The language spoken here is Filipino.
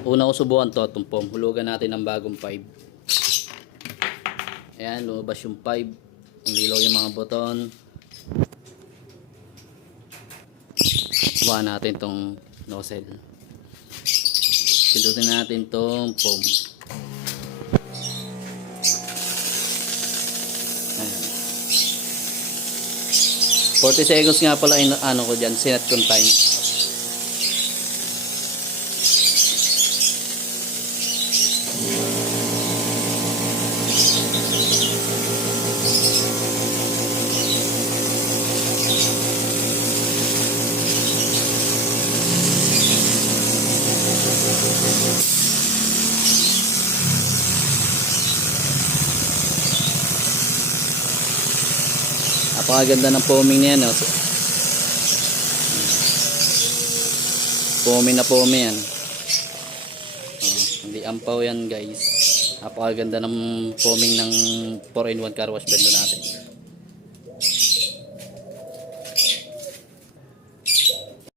Una ko subukan to, itong foam. Hulugan natin ng bagong 5. Ayan, lumabas yung 5. Umilaw yung mga buton. Subukan natin itong nozzle. Pindutin natin itong foam. Ayan. 40 seconds nga pala ano ko dyan, sinet kong time. Napakaganda ng foaming niya, no? Foaming na foaming yan. Hindi ampaw yan, guys. Napakaganda ng foaming ng 4-in-1 car wash blender natin.